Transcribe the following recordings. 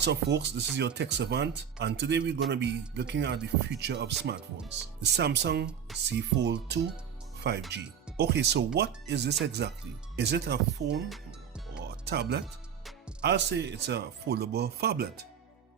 What's up folks, this is your Tech Savant and today we're going to be looking at the future of smartphones. The Samsung Z Fold 2 5G. Okay, so what is this exactly? Is it a phone or a tablet? I'll say it's a foldable phablet.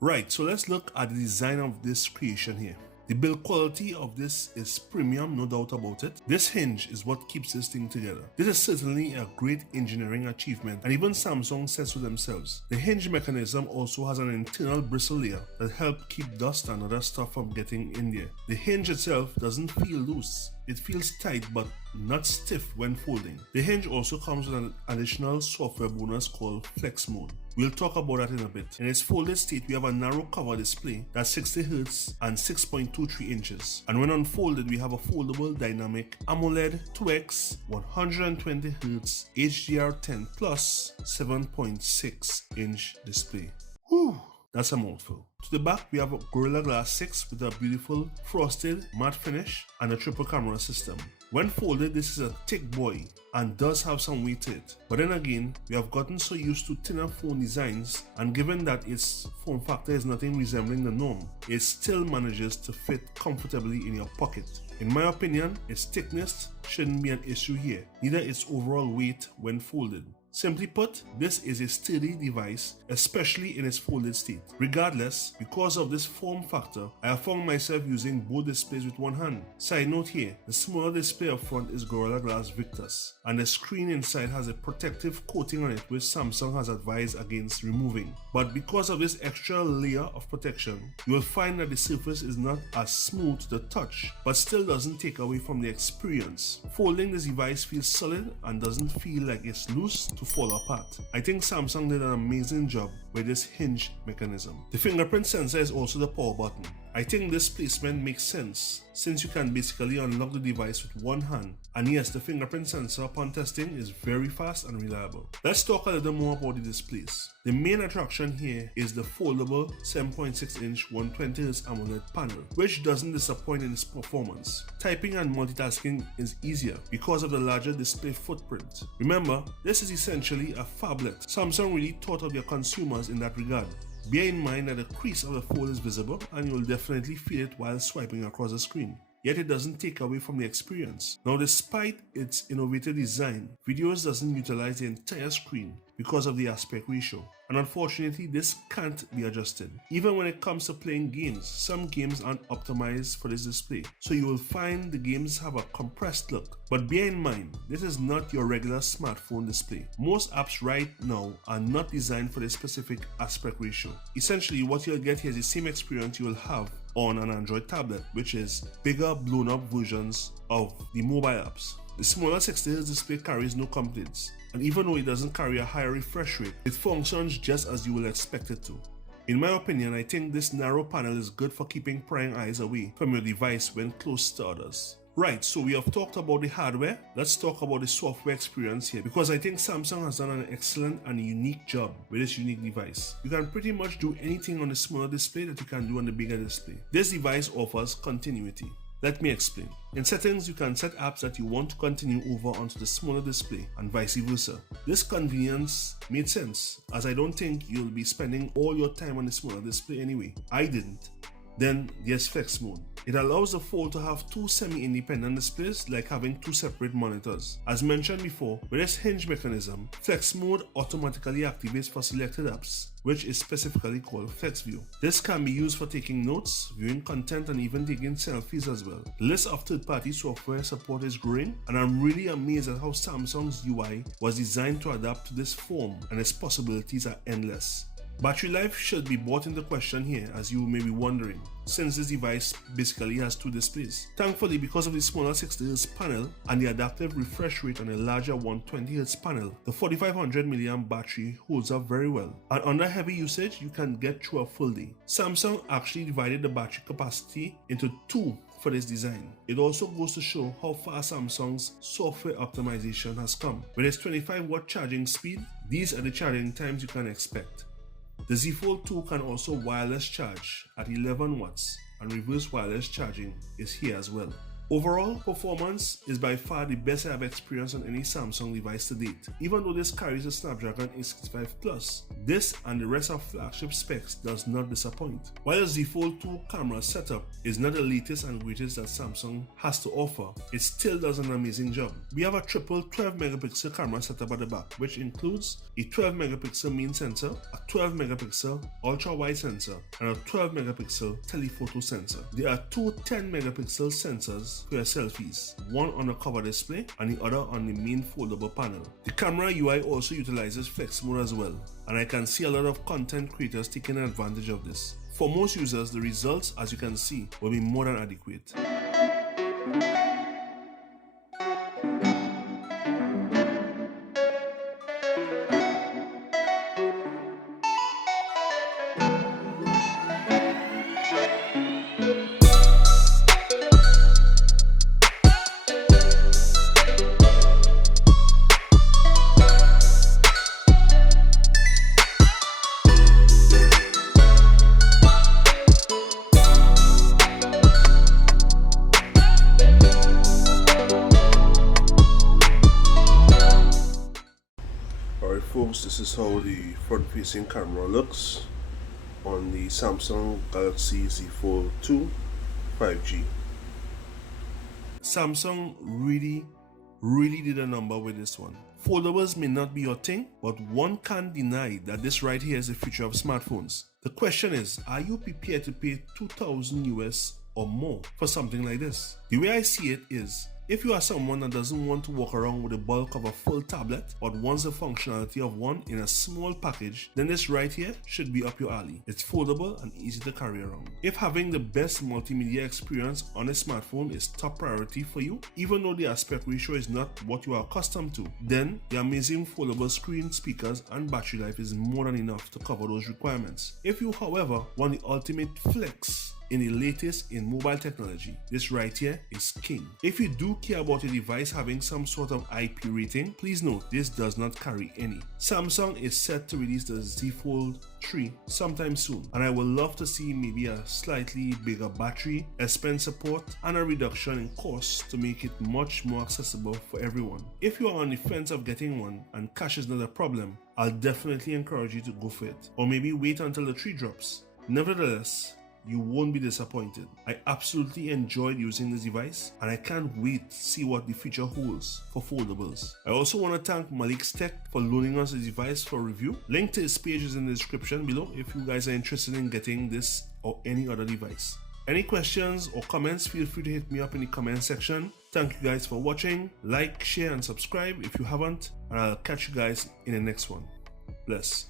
Right, so let's look at the design of this creation here. The build quality of this is premium, no doubt about it. This hinge is what keeps this thing together. This is certainly a great engineering achievement, and even Samsung says so themselves. The hinge mechanism also has an internal bristle layer that helps keep dust and other stuff from getting in there. The hinge itself doesn't feel loose. It feels tight but not stiff when folding. The hinge also comes with an additional software bonus called Flex Mode. We'll talk about that in a bit. In its folded state, we have a narrow cover display that's 60Hz and 6.23 inches. And when unfolded, we have a foldable dynamic AMOLED 2X 120Hz HDR10 plus 7.6 inch display. Whew, that's a mouthful. To the back, we have a Gorilla Glass 6 with a beautiful frosted matte finish and a triple camera system. When folded, this is a thick boy and does have some weight to it. But then again, we have gotten so used to thinner phone designs, and given that its form factor is nothing resembling the norm, it still manages to fit comfortably in your pocket. In my opinion, its thickness shouldn't be an issue here, neither its overall weight when folded. Simply put, this is a sturdy device, especially in its folded state. Regardless, because of this form factor, I have found myself using both displays with one hand. Side note here, the smaller display up front is Gorilla Glass Victus, and the screen inside has a protective coating on it which Samsung has advised against removing. But because of this extra layer of protection, you will find that the surface is not as smooth to the touch, but still doesn't take away from the experience. Folding this device feels solid and doesn't feel like it's loose to fall apart. I think Samsung did an amazing job with this hinge mechanism. The fingerprint sensor is also the power button. I think this placement makes sense since you can basically unlock the device with one hand, and yes, the fingerprint sensor upon testing is very fast and reliable. Let's talk a little more about the displays. The main attraction here is the foldable 7.6-inch 120Hz AMOLED panel, which doesn't disappoint in its performance. Typing and multitasking is easier because of the larger display footprint. Remember, this is essentially a phablet. Samsung really thought of their consumers in that regard. Bear in mind that the crease of the fold is visible and you will definitely feel it while swiping across the screen. Yet it doesn't take away from the experience. Now, despite its innovative design, Videos doesn't utilize the entire screen because of the aspect ratio, and unfortunately this can't be adjusted. Even when it comes to playing games, some games aren't optimized for this display, so you will find the games have a compressed look. But bear in mind, this is not your regular smartphone display. Most apps right now are not designed for this specific aspect ratio. Essentially, what you'll get here is the same experience you will have on an Android tablet, which is bigger, blown up versions of the mobile apps. The smaller 60Hz display carries no complaints, and even though it doesn't carry a higher refresh rate, it functions just as you will expect it to. In my opinion, I think this narrow panel is good for keeping prying eyes away from your device when close to others. Right, so we have talked about the hardware. Let's talk about the software experience here, because I think Samsung has done an excellent and unique job with this unique device. You can pretty much do anything on the smaller display that you can do on the bigger display. This device offers continuity. Let me explain. In settings, you can set apps that you want to continue over onto the smaller display and vice versa. This convenience made sense, as I don't think you'll be spending all your time on the smaller display anyway. I didn't. Then there's Flex Mode. It allows the Fold to have two semi-independent displays, like having two separate monitors. As mentioned before, with this hinge mechanism, Flex Mode automatically activates for selected apps, which is specifically called Flex View. This can be used for taking notes, viewing content, and even taking selfies as well. The list of third-party software support is growing, and I'm really amazed at how Samsung's UI was designed to adapt to this form, and its possibilities are endless. Battery life should be brought into question here, as you may be wondering, since this device basically has two displays. Thankfully, because of the smaller 60Hz panel and the adaptive refresh rate on a larger 120Hz panel, the 4500 mAh battery holds up very well, and under heavy usage you can get through a full day. Samsung actually divided the battery capacity into two for this design. It also goes to show how far Samsung's software optimization has come. With its 25-watt charging speed, these are the charging times you can expect. The Z Fold 2 can also wireless charge at 11 watts, and reverse wireless charging is here as well. Overall performance is by far the best I have experienced on any Samsung device to date. Even though this carries a Snapdragon 865 Plus, this and the rest of flagship specs does not disappoint. While the Z Fold 2 camera setup is not the latest and greatest that Samsung has to offer, it still does an amazing job. We have a triple 12 megapixel camera setup at the back, which includes a 12 megapixel main sensor, a 12 megapixel ultra wide sensor, and a 12 megapixel telephoto sensor. There are two 10 megapixel sensors for your selfies, one on the cover display and the other on the main foldable panel. The camera UI also utilizes flex mode as well, and I can see a lot of content creators taking advantage of this. For most users, the results, as you can see, will be more than adequate. Alright folks, this is how the front-facing camera looks on the Samsung Galaxy Z Fold 2 5G. Samsung really did a number with this one. Foldables may not be your thing, but one can't deny that this right here is the future of smartphones. The question is, are you prepared to pay $2,000 US or more for something like this? The way I see it is, if you are someone that doesn't want to walk around with the bulk of a full tablet but wants the functionality of one in a small package, then this right here should be up your alley. It's foldable and easy to carry around. If having the best multimedia experience on a smartphone is top priority for you, even though the aspect ratio is not what you are accustomed to, then the amazing foldable screen, speakers and battery life is more than enough to cover those requirements. If you, however, want the ultimate flex in the latest in mobile technology, this right here is king. If you do care about a device having some sort of IP rating, please note this does not carry any. Samsung is set to release the Z Fold 3 sometime soon, and I would love to see maybe a slightly bigger battery, S Pen support, and a reduction in cost to make it much more accessible for everyone. If you are on the fence of getting one and cash is not a problem, I'll definitely encourage you to go for it, or maybe wait until the 3 drops. Nevertheless, you won't be disappointed. I absolutely enjoyed using this device, and I can't wait to see what the future holds for foldables. I also want to thank Malik's Tech for loaning us the device for review. Link to his page is in the description below if you guys are interested in getting this or any other device. Any questions or comments, feel free to hit me up in the comment section. Thank you guys for watching. Like, share and subscribe if you haven't, and I'll catch you guys in the next one. Bless.